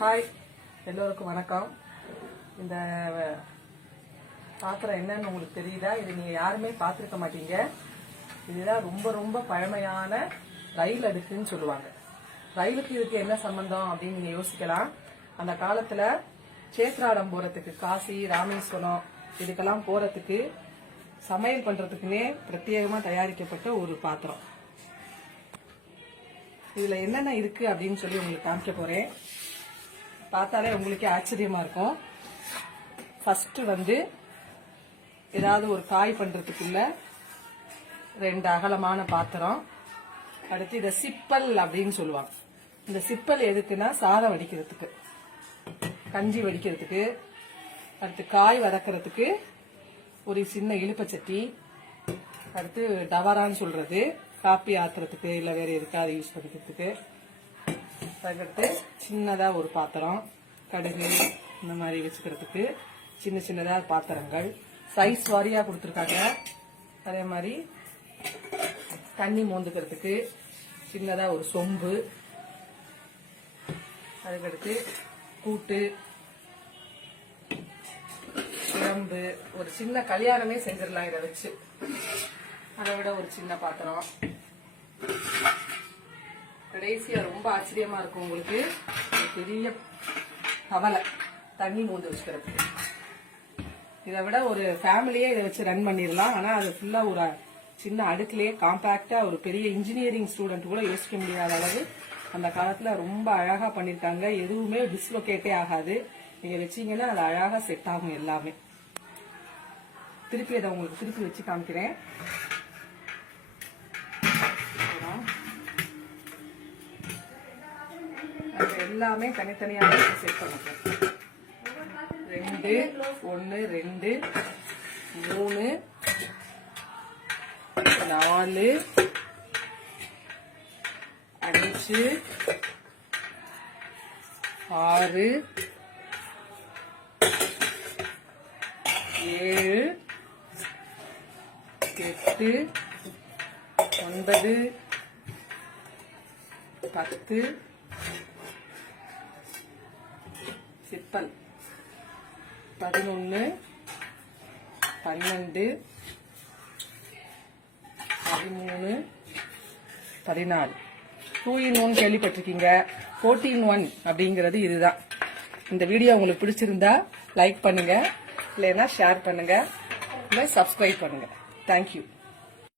Hi, எல்லோருக்கும் வணக்கம். இந்த பாத்திரம் என்னன்னு உங்களுக்கு தெரியுதா? இது நீங்க யாருமே பார்த்துருக்க மாட்டீங்க. இதுதான் ரொம்ப ரொம்ப பழமையான ரயில் அடுக்குன்னு சொல்லுவாங்க. ரயிலுக்கு இதுக்கு என்ன சம்பந்தம் அப்படின்னு நீங்க யோசிக்கலாம். அந்த காலத்துல சேத்ராடம் போறதுக்கு, காசி ராமேஸ்வரம் இதுக்கெல்லாம் போறதுக்கு சமையல் பண்றதுக்குன்னே பிரத்யேகமா தயாரிக்கப்பட்ட ஒரு பாத்திரம். இதுல என்னென்ன இருக்கு அப்படின்னு சொல்லி உங்களுக்கு காமிக்க போறேன். பார்த்தாலே உங்களுக்கே ஆச்சரியமா இருக்கும். ஃபர்ஸ்ட் ஏதாவது ஒரு காய் பண்றதுக்குள்ள 2 அகலமான பாத்திரம். அடுத்து இத சிப்பல் அப்படின்னு சொல்லுவாங்க. இந்த சிப்பல் எதுக்குன்னா சாதம் வடிக்கிறதுக்கு, கஞ்சி வடிக்கிறதுக்கு, அடுத்து காய் வதக்கிறதுக்கு ஒரு சின்ன இழுப்பச்சட்டி, அடுத்து டவரான்னு சொல்றது காப்பி ஆத்துறதுக்கு இல்ல வேற எதுக்காவது யூஸ் பண்ணிக்கிறதுக்கு. அதுக்கடுத்து சின்னதா ஒரு பாத்திரம், கடுகு இந்த மாதிரி வச்சுக்கிறதுக்கு சின்ன சின்னதா பாத்திரங்கள் சைஸ் வாரியா கொடுத்துருக்காங்க. அதே மாதிரி தண்ணி மோந்துக்கிறதுக்கு சின்னதா ஒரு சொம்பு, அதுக்கடுத்து கூட்டு, குழம்பு, ஒரு சின்ன கல்யாணமே செஞ்சிடலாம் இதை வச்சு. அதை விட ஒரு சின்ன பாத்திரம். கடைசியா ரொம்ப ஆச்சரியமா இருக்கும் உங்களுக்கு, பெரிய கவலை தண்ணி மோந்து வச்சுக்கிறதுக்கு. இதை விட ஒரு ஃபேமிலியே இதை வச்சு ரன் பண்ணிடலாம். ஆனா அது ஃபுல்லா ஒரு சின்ன அடுக்குலயே காம்பாக்டா ஒரு பெரிய இன்ஜினியரிங் ஸ்டூடெண்ட் கூட யோசிக்க முடியாத அளவு அந்த காலத்துல ரொம்ப அழகா பண்ணிருக்காங்க. எதுவுமே டிஸ்லோகேட்டே ஆகாது. நீங்க வச்சீங்கன்னா அது அழகா செட் ஆகும் எல்லாமே. திருப்பி அதை உங்களுக்கு திருப்பி வச்சு காமிக்கிறேன். எல்லாமே தனித்தனியாக செட் பண்ணிக்கலாம். 2 1 2 3 4 5 6 7 8 9 10 சிப்பல் 11 12 13 14. 2 in 1 கேள்விப்பட்டிருக்கீங்க. 14 in 1 அப்படிங்கிறது இதுதான். இந்த வீடியோ உங்களுக்கு பிடிச்சிருந்தா லைக் பண்ணுங்க, இல்லைன்னா ஷேர் பண்ணுங்க, இல்லை சப்ஸ்கிரைப் பண்ணுங்க. தேங்க்யூ.